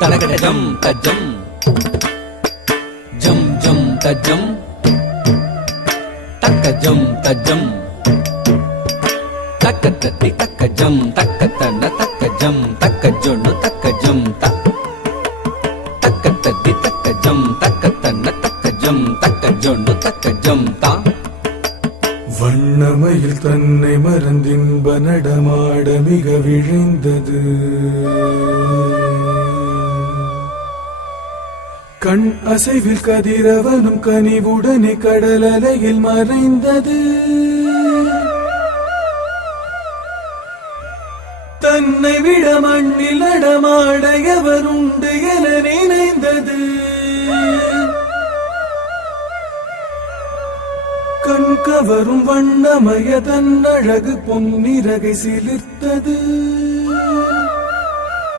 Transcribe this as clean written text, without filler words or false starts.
தடகட ஜம் தஜம் ஜம் ஜம் தஜம் தக்க ஜம் தஜம் தக்க தத்தி தக்க ஜம் தக்க தன தக்க ஜம் தக்க ஜொன்னு தக்க ஜம் தக்க தத்தி தக்க ஜம் தக்க தன தக்க ஜம் தக்க ஜொன்னு தக்க ஜம் தா. வண்ணமயில் தன்னை மறந்தின்ப நடமாட மிக விழைந்தது. கண் அசைவில் கதிரவனும் கனிவுடனே கடல் அலையில் மறைந்தது. தன்னை விட மண்ணில் நடமாட எவருண்டு என நினைந்தது. கண் கவரும் வண்ணமய தன் அழகு பொன்னிறகை சிலிர்த்தது.